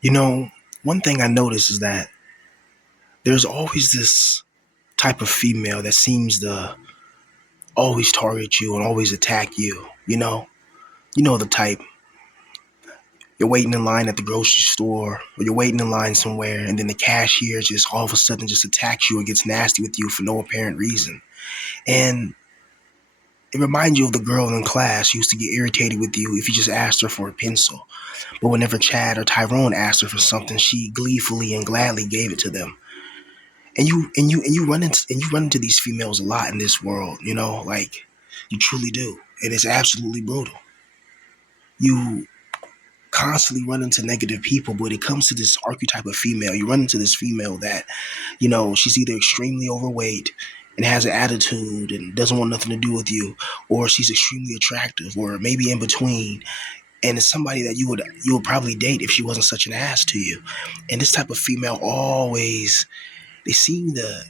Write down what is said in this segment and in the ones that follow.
You know, one thing I notice is that there's always this type of female that seems to always target you and always attack you. You know the type. You're waiting in line at the grocery store or you're waiting in line somewhere and then the cashier just all of a sudden just attacks you or gets nasty with you for no apparent reason. And it reminds you of the girl in class who used to get irritated with you if you just asked her for a pencil. But whenever Chad or Tyrone asked her for something, she gleefully and gladly gave it to them. And you run into these females a lot in this world, like you truly do. And it's absolutely brutal. You constantly run into negative people, but it comes to this archetype of female. You run into this female that, she's either extremely overweight and has an attitude and doesn't want nothing to do with you, or she's extremely attractive, or maybe in between. And it's somebody that you would probably date if she wasn't such an ass to you. And this type of female always, they seem to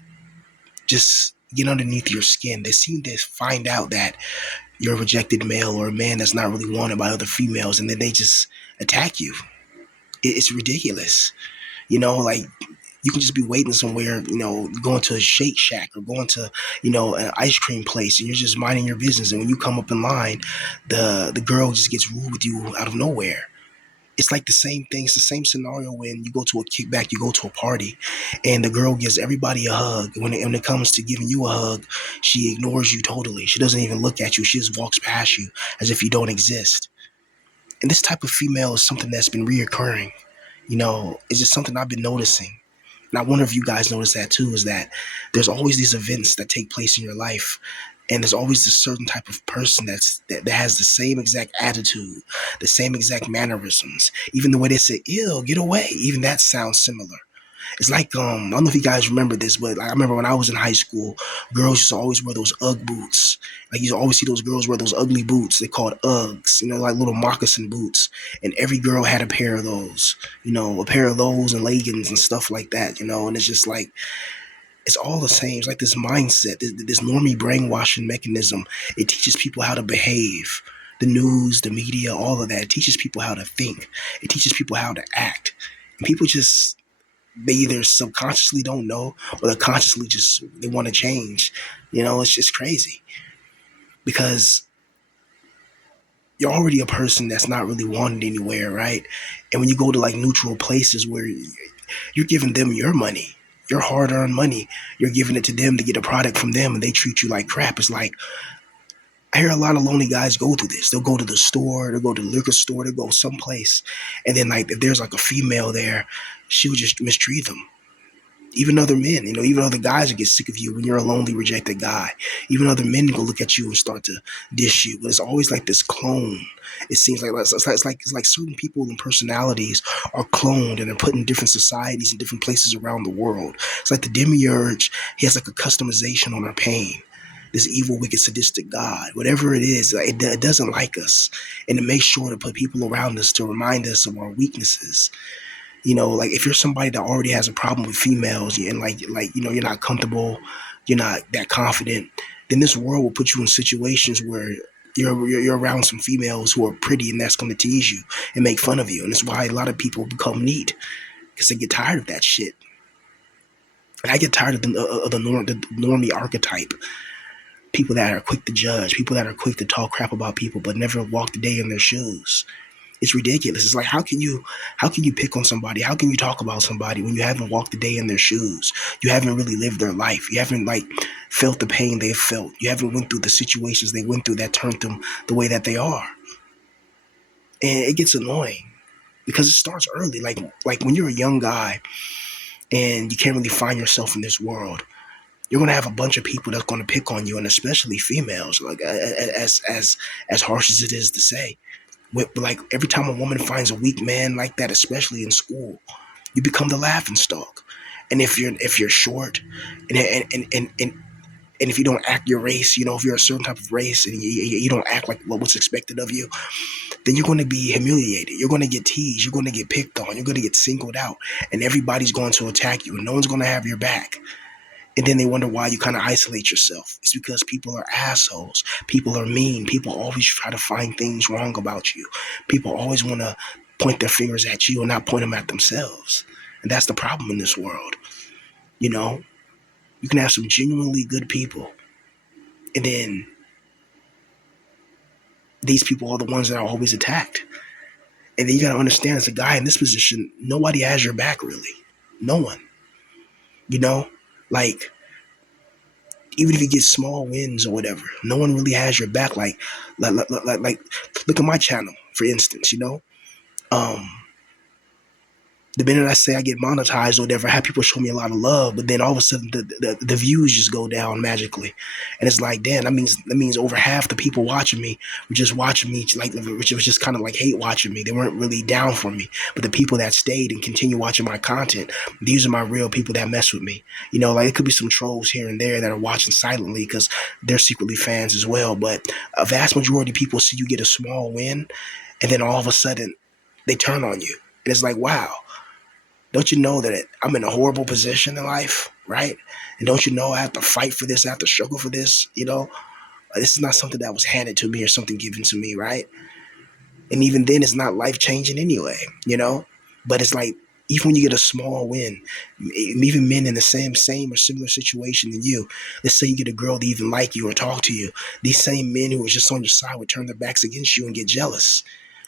just get underneath your skin. They seem to find out that you're a rejected male or a man that's not really wanted by other females, and then they just attack you. It's ridiculous. Like you can just be waiting somewhere, going to a Shake Shack or going to, an ice cream place, and you're just minding your business. And when you come up in line, the girl just gets rude with you out of nowhere. It's like the same thing. It's the same scenario when you go to a kickback, you go to a party, and the girl gives everybody a hug. When it comes to giving you a hug, she ignores you totally. She doesn't even look at you. She just walks past you as if you don't exist. And this type of female is something that's been reoccurring. It's just something I've been noticing. And I wonder if you guys notice that too, is that there's always these events that take place in your life. And there's always this certain type of person that has the same exact attitude, the same exact mannerisms. Even the way they say, ew, get away. Even that sounds similar. It's like, I don't know if you guys remember this, but I remember when I was in high school, girls used to always wear those Ugg boots. Like you always see those girls wear those ugly boots. They called Uggs, like little moccasin boots. And every girl had a pair of those, a pair of those and leggings and stuff like that, and it's just like, it's all the same. It's like this mindset, this normie brainwashing mechanism. It teaches people how to behave. The news, the media, all of that. It teaches people how to think. It teaches people how to act. And people just, they either subconsciously don't know or they consciously just, they want to change. It's just crazy because you're already a person that's not really wanted anywhere, right? And when you go to like neutral places where you're giving them your money, your hard-earned money, you're giving it to them to get a product from them, and they treat you like crap. It's like, I hear a lot of lonely guys go through this. They'll go to the store, they'll go to the liquor store, they'll go someplace, and then like if there's like a female there, she'll just mistreat them. Even other men, even other guys will get sick of you when you're a lonely, rejected guy. Even other men will look at you and start to dish you. But it's always like this clone. It seems like it's like certain people and personalities are cloned and they're put in different societies and different places around the world. It's like the demiurge. He has like a customization on our pain. This evil, wicked, sadistic God, whatever it is, it doesn't like us, and it makes sure to put people around us to remind us of our weaknesses. Like if you're somebody that already has a problem with females and you're not comfortable, you're not that confident, then this world will put you in situations where you're around some females who are pretty and that's going to tease you and make fun of you. And that's why a lot of people become neat because they get tired of that shit. And I get tired of the normie archetype. People that are quick to judge, people that are quick to talk crap about people but never walk the day in their shoes. It's ridiculous. It's like, how can you pick on somebody? How can you talk about somebody when you haven't walked a day in their shoes? You haven't really lived their life. You haven't like felt the pain they've felt. You haven't went through the situations they went through that turned them the way that they are. And it gets annoying because it starts early. Like when you're a young guy and you can't really find yourself in this world, you're gonna have a bunch of people that's gonna pick on you, and especially females. Like as harsh as it is to say, like every time a woman finds a weak man like that, especially in school, you become the laughing stock. And if you're short, and if you don't act your race, if you're a certain type of race and you don't act like what's expected of you, then you're going to be humiliated. You're going to get teased. You're going to get picked on. You're going to get singled out, and everybody's going to attack you, and no one's going to have your back. And then they wonder why you kind of isolate yourself. It's because people are assholes. People are mean. People always try to find things wrong about you. People always want to point their fingers at you and not point them at themselves. And that's the problem in this world. You know, you can have some genuinely good people, and then these people are the ones that are always attacked. And then you got to understand, as a guy in this position, nobody has your back, really. No one. You know, like, even if you get small wins or whatever, no one really has your back. Like, look at my channel, for instance. Um, the minute I say I get monetized or whatever, I have people show me a lot of love, but then all of a sudden the views just go down magically, and it's like, damn, that means over half the people watching me were just watching me, like, which was just kind of like hate watching me. They weren't really down for me, but the people that stayed and continue watching my content, these are my real people that mess with me. Like, it could be some trolls here and there that are watching silently because they're secretly fans as well, but a vast majority of people see you get a small win, and then all of a sudden they turn on you, and it's like, wow. Don't you know that I'm in a horrible position in life, right? And don't you know I have to fight for this, I have to struggle for this, This is not something that was handed to me or something given to me, right? And even then, it's not life-changing anyway. But it's like, even when you get a small win, even men in the same or similar situation than you, let's say you get a girl to even like you or talk to you, these same men who are just on your side would turn their backs against you and get jealous.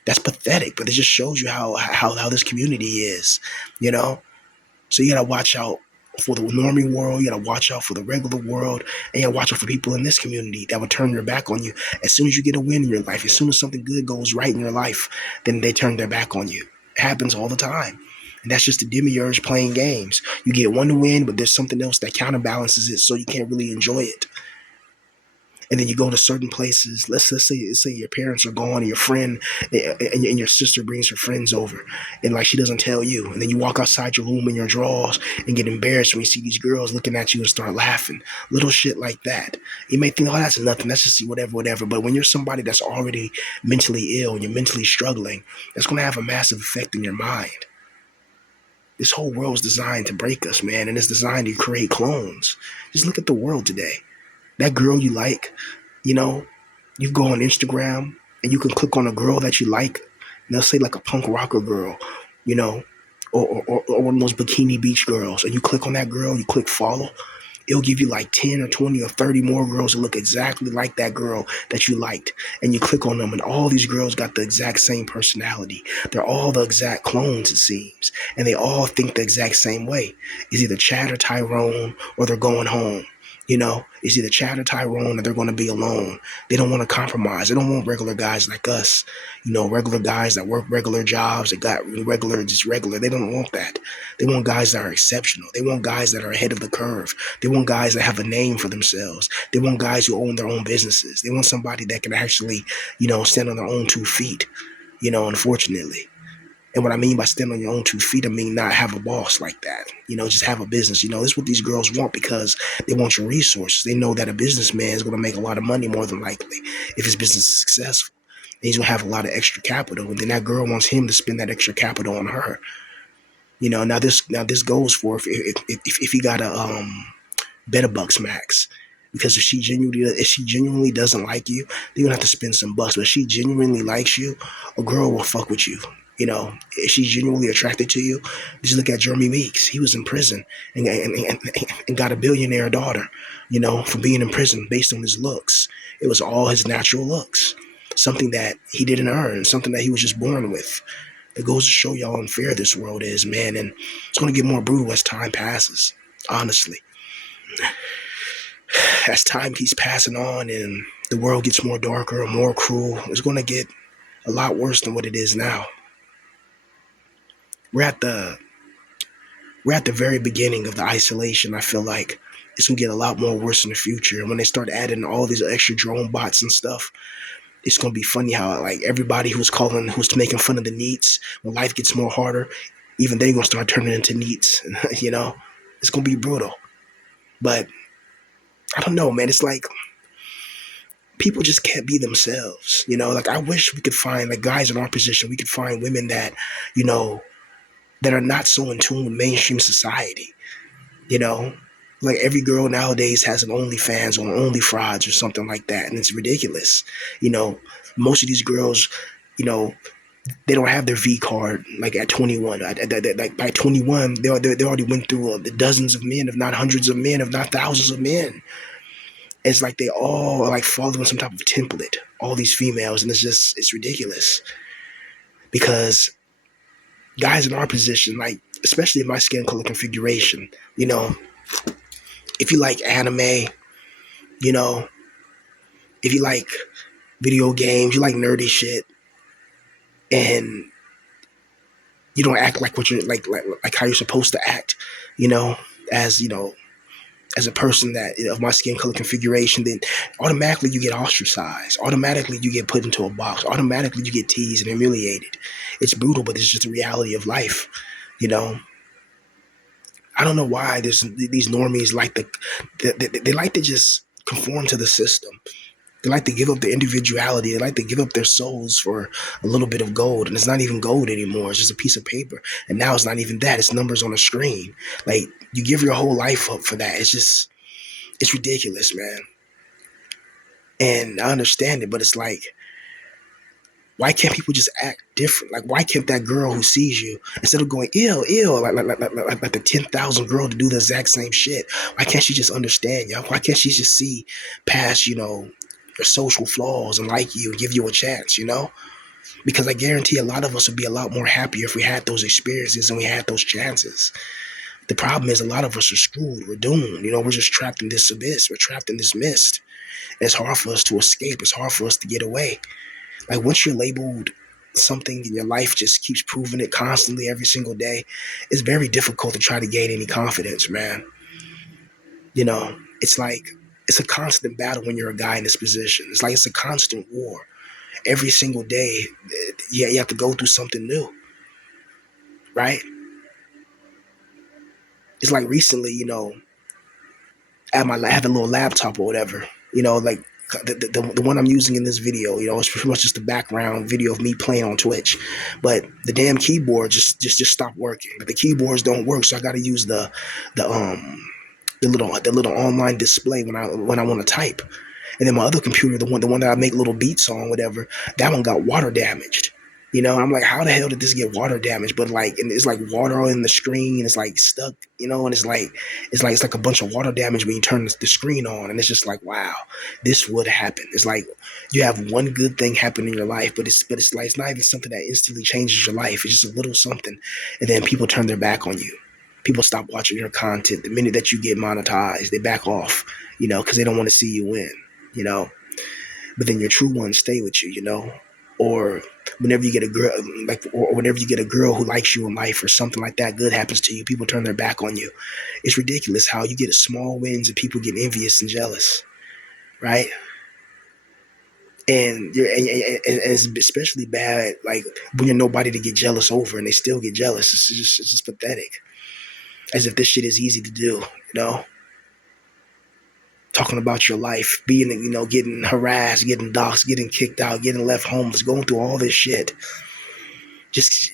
That's pathetic, but it just shows you how this community is. So you gotta watch out for the normie world, you gotta watch out for the regular world, and you gotta watch out for people in this community that would turn their back on you. As soon as you get a win in your life, as soon as something good goes right in your life, then they turn their back on you. It happens all the time. And that's just the demiurge playing games. You get one win, but there's something else that counterbalances it, so you can't really enjoy it. And then you go to certain places. Let's say your parents are gone, and your friend and your sister brings her friends over, and like she doesn't tell you. And then you walk outside your room in your drawers and get embarrassed when you see these girls looking at you and start laughing. Little shit like that. You may think, oh, that's nothing. That's just whatever. But when you're somebody that's already mentally ill and you're mentally struggling, that's going to have a massive effect in your mind. This whole world is designed to break us, man, and it's designed to create clones. Just look at the world today. That girl you like, you go on Instagram and you can click on a girl that you like, and they'll say like a punk rocker girl, you know, or one of those bikini beach girls, and you click on that girl, you click follow, it'll give you like 10 or 20 or 30 more girls that look exactly like that girl that you liked. And you click on them, and all these girls got the exact same personality. They're all the exact clones, it seems. And they all think the exact same way. It's either Chad or Tyrone, or they're going home. It's either Chad or Tyrone, or they're going to be alone. They don't want to compromise. They don't want regular guys like us. Regular guys that work regular jobs, that got regular. They don't want that. They want guys that are exceptional. They want guys that are ahead of the curve. They want guys that have a name for themselves. They want guys who own their own businesses. They want somebody that can actually, stand on their own 2 feet, unfortunately. And what I mean by stand on your own 2 feet, I mean not have a boss like that. Just have a business. This is what these girls want, because they want your resources. They know that a businessman is going to make a lot of money more than likely if his business is successful. And he's going to have a lot of extra capital. And then that girl wants him to spend that extra capital on her. Now this goes for if you got a better bucks max. Because if she genuinely doesn't like you, you're gonna have to spend some bucks. But if she genuinely likes you, a girl will fuck with you. If she's genuinely attracted to you, just look at Jeremy Meeks. He was in prison and got a billionaire daughter, for being in prison based on his looks. It was all his natural looks, something that he didn't earn, something that he was just born with. It goes to show you how unfair this world is, man, and it's going to get more brutal as time passes, honestly. As time keeps passing on and the world gets more darker, more cruel, it's going to get a lot worse than what it is now. We're at the very beginning of the isolation. I feel like it's going to get a lot more worse in the future. And when they start adding all these extra drone bots and stuff, it's going to be funny how like everybody who's making fun of the NEETs, when life gets more harder, even they're going to start turning into NEETs. It's going to be brutal. But I don't know, man. It's like people just can't be themselves. Like I wish we could find, like, guys in our position, we could find women that, that are not so in tune with mainstream society. Like every girl nowadays has an OnlyFans or OnlyFrauds or something like that, and it's ridiculous. Most of these girls, They don't have their V card like at 21. Like by 21, they already went through the dozens of men, if not hundreds of men, if not thousands of men. It's like they all are like following some type of template. All these females, and it's ridiculous because guys in our position, like especially in my skin color configuration, you know, if you like anime, you know, if you like video games, you like nerdy shit, and you don't act like what you're like how you're supposed to act, you know, as you know, as a person that of my skin color configuration, then automatically you get ostracized. Automatically you get put into a box. Automatically you get teased and humiliated. It's brutal, but it's just the reality of life, you know. I don't know why there's these normies like they like to just conform to the system. They like to give up their individuality. They like to give up their souls for a little bit of gold. And it's not even gold anymore. It's just a piece of paper. And now it's not even that. It's numbers on a screen. Like, you give your whole life up for that. It's ridiculous, man. And I understand it, but it's like, why can't people just act different? Like, why can't that girl who sees you, instead of going, ill, ill, like the 10,000 girl to do the exact same shit, why can't she just understand you? Why can't she just see past, you know, your social flaws and like you and give you a chance, you know? Because I guarantee a lot of us would be a lot more happier if we had those experiences and we had those chances. The problem is a lot of us are screwed. We're doomed. You know, we're just trapped in this abyss. We're trapped in this mist. And it's hard for us to escape. It's hard for us to get away. Like once you're labeled something and your life just keeps proving it constantly every single day, it's very difficult to try to gain any confidence, man. You know, it's like it's a constant battle when you're a guy in this position. It's like it's a constant war. Every single day, yeah, you have to go through something new, right? It's like recently, you know, I have a little laptop or whatever, you know, like the one I'm using in this video, you know, it's pretty much just a background video of me playing on Twitch, but the damn keyboard just stopped working. The keyboards don't work, so I got to use the the little online display when I want to type. And then my other computer, the one that I make little beats on, whatever, that one got water damaged. You know, I'm like, how the hell did this get water damaged? But like, and it's like water in the screen, and it's like stuck, you know, and it's like a bunch of water damage when you turn the screen on, and it's just like, wow, this would happen. It's like you have one good thing happen in your life, but it's like it's not even something that instantly changes your life. It's just a little something, and then people turn their back on you. People stop watching your content the minute that you get monetized. They back off, you know, because they don't want to see you win, you know. But then your true ones stay with you, you know. Or whenever you get a girl, like, or whenever you get a girl who likes you in life, or something like that good happens to you, people turn their back on you. It's ridiculous how you get a small wins and people get envious and jealous, right? And it's especially bad, like when you're nobody to get jealous over, and they still get jealous. It's just pathetic. As if this shit is easy to do, you know. Talking about your life, being, you know, getting harassed, getting doxxed, getting kicked out, getting left homeless, going through all this shit, just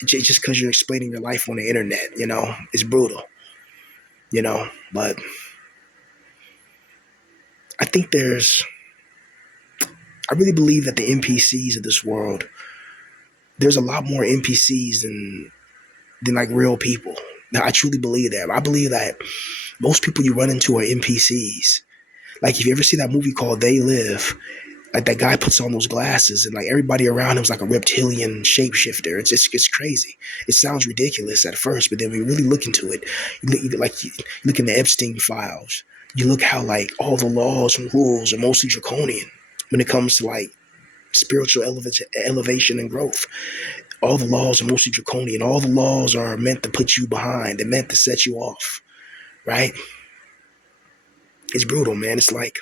because you're explaining your life on the internet, you know. It's brutal, you know. But I think I really believe that the NPCs of this world, there's a lot more NPCs than like real people. Now, I truly believe that. I believe that most people you run into are NPCs. Like, if you ever see that movie called They Live, like that guy puts on those glasses and like everybody around him is like a reptilian shapeshifter. It's crazy. It sounds ridiculous at first, but then when you really look into it, you look in the Epstein files, you look how like all the laws and rules are mostly draconian when it comes to like spiritual elevation and growth. All the laws are mostly draconian. All the laws are meant to put you behind. They're meant to set you off, right? It's brutal, man. It's like,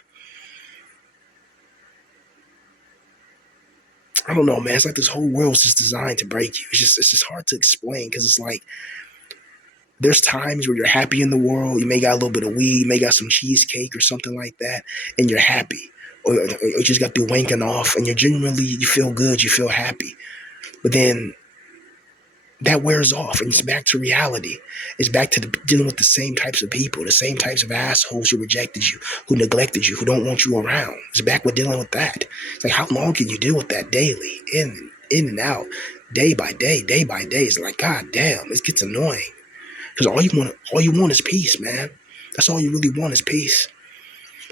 I don't know, man. It's like this whole world's just designed to break you. It's just hard to explain because it's like there's times where you're happy in the world. You may got a little bit of weed, you may got some cheesecake or something like that, and you're happy. Or you just got through wanking off, and you feel good, you feel happy. But then that wears off, and it's back to reality. It's back to dealing with the same types of people, the same types of assholes who rejected you, who neglected you, who don't want you around. It's back with dealing with that. It's like, how long can you deal with that daily? in and out, day by day, day by day. It's like, God damn, it gets annoying. Because all you want is peace, man. That's all you really want is peace.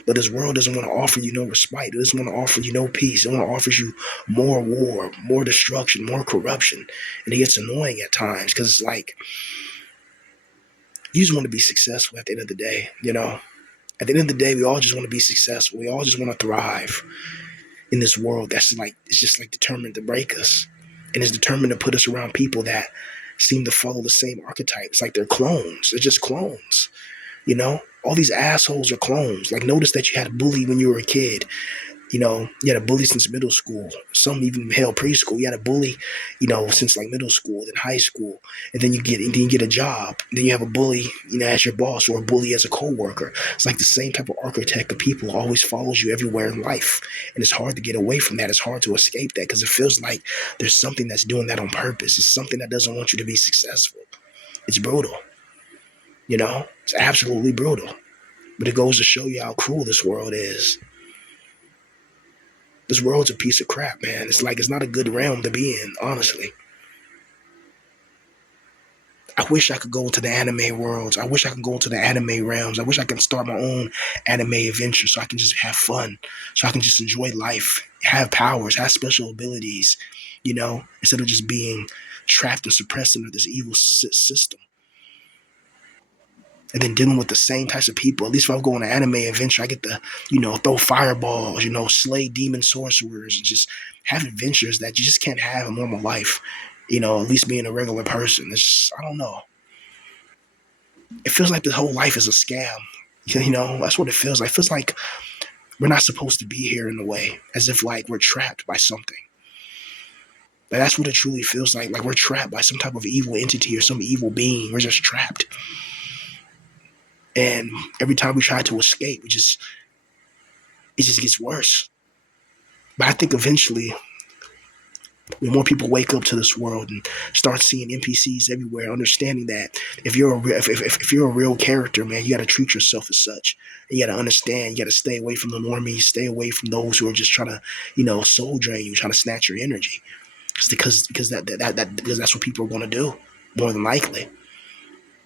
But this world doesn't want to offer you no respite. It doesn't want to offer you no peace. It want to offer you more war, more destruction, more corruption. And it gets annoying at times because it's like, you just want to be successful at the end of the day, you know? At the end of the day, we all just want to be successful. We all just want to thrive in this world that's like, it's just like determined to break us. And it's determined to put us around people that seem to follow the same archetypes. Like they're clones. They're just clones, you know? All these assholes are clones. Like notice that you had a bully when you were a kid. You know, you had a bully since middle school. Some even hell preschool. You had a bully, you know, since like middle school, then high school, and then you get a job. Then you have a bully, you know, as your boss or a bully as a coworker. It's like the same type of archetype of people always follows you everywhere in life, and it's hard to get away from that. It's hard to escape that because it feels like there's something that's doing that on purpose. It's something that doesn't want you to be successful. It's brutal, you know. It's absolutely brutal, but it goes to show you how cruel this world is. This world's a piece of crap, man. It's like it's not a good realm to be in, honestly. I wish I could go into the anime worlds. I wish I could go into the anime realms. I wish I could start my own anime adventure so I can just have fun, so I can just enjoy life, have powers, have special abilities, you know, instead of just being trapped and suppressed under this evil system. And then dealing with the same types of people. At least if I go on an anime adventure, I get to, you know, throw fireballs, you know, slay demon sorcerers, and just have adventures that you just can't have in normal life. You know, at least being a regular person. It's just, I don't know. It feels like this whole life is a scam. You know, that's what it feels like. It feels like we're not supposed to be here in a way, as if like we're trapped by something. Like, that's what it truly feels like. Like we're trapped by some type of evil entity or some evil being. We're just trapped. And every time we try to escape, it just gets worse. But I think eventually, when more people wake up to this world and start seeing NPCs everywhere, understanding that if you're a real character, man, you got to treat yourself as such. And you got to understand. You got to stay away from the normies, stay away from those who are just trying to, you know, soul drain you, trying to snatch your energy. It's because that's what people are going to do, more than likely.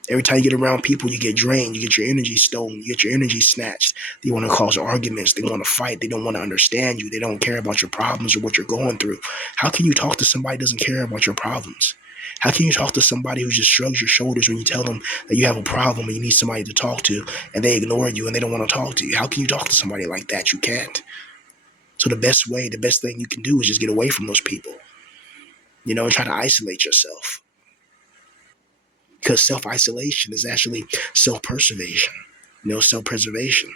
Every time you get around people, you get drained, you get your energy stolen, you get your energy snatched. They want to cause arguments, they want to fight, they don't want to understand you, they don't care about your problems or what you're going through. How can you talk to somebody who doesn't care about your problems? How can you talk to somebody who just shrugs your shoulders when you tell them that you have a problem and you need somebody to talk to, and they ignore you and they don't want to talk to you? How can you talk to somebody like that? You can't. So the best thing you can do is just get away from those people, you know, and try to isolate yourself. Because self-isolation is actually self-preservation. You know, self-preservation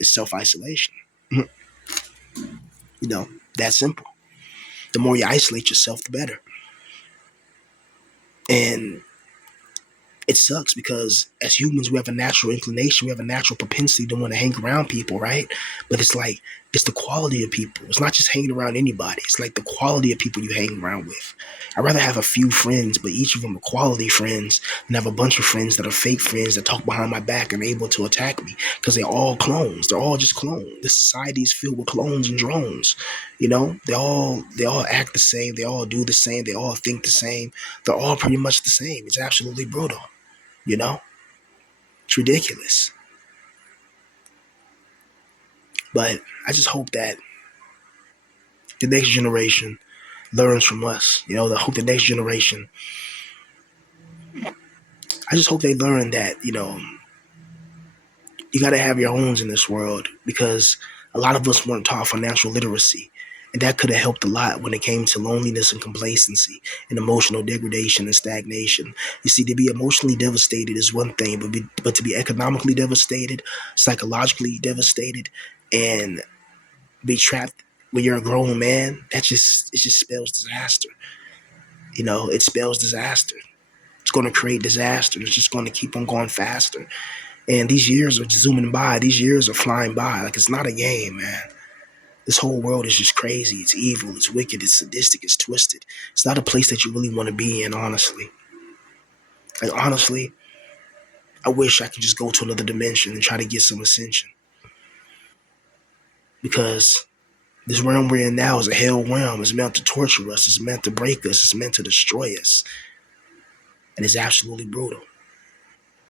is self-isolation. You know, that simple. The more you isolate yourself, the better. And it sucks because as humans, we have a natural inclination, we have a natural propensity to want to hang around people, right? But it's like, it's the quality of people. It's not just hanging around anybody. It's like the quality of people you hang around with. I'd rather have a few friends, but each of them are quality friends, than have a bunch of friends that are fake friends that talk behind my back and are able to attack me because they're all clones. They're all just clones. This society is filled with clones and drones. You know, they all act the same. They all do the same. They all think the same. They're all pretty much the same. It's absolutely brutal. You know, it's ridiculous. But I just hope that the next generation learns from us. You know, I hope the next generation, I just hope they learn that, you know, you got to have your owns in this world because a lot of us weren't taught financial literacy. And that could have helped a lot when it came to loneliness and complacency and emotional degradation and stagnation. You see, to be emotionally devastated is one thing, but to be economically devastated, psychologically devastated, and be trapped when you're a grown man, it just spells disaster. You know, it spells disaster. It's going to create disaster. It's just going to keep on going faster. And these years are zooming by. These years are flying by. Like, it's not a game, man. This whole world is just crazy. It's evil. It's wicked. It's sadistic. It's twisted. It's not a place that you really want to be in, honestly. Like, honestly, I wish I could just go to another dimension and try to get some ascension. Because This realm we're in now is a hell realm. It's meant to torture us. It's meant to break us. It's meant to destroy us. And it's absolutely brutal.